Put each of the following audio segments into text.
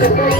Thank you.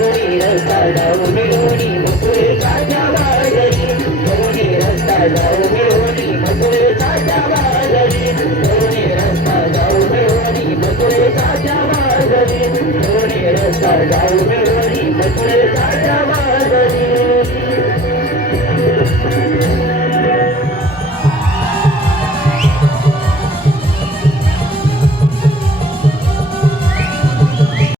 Gauri रस्ता जाऊ मिळवणी मकुळे काच्या बाळगरी गौरी रस्ता जाऊ मिळवणी मकुळे काच्या बाळगरी गौरी रस्ता जाऊ मिळवणी मकुळे काच्या बाळगरी गौरी रस्ता जाऊ मिळवणी मकुळे काच्या बाळगरी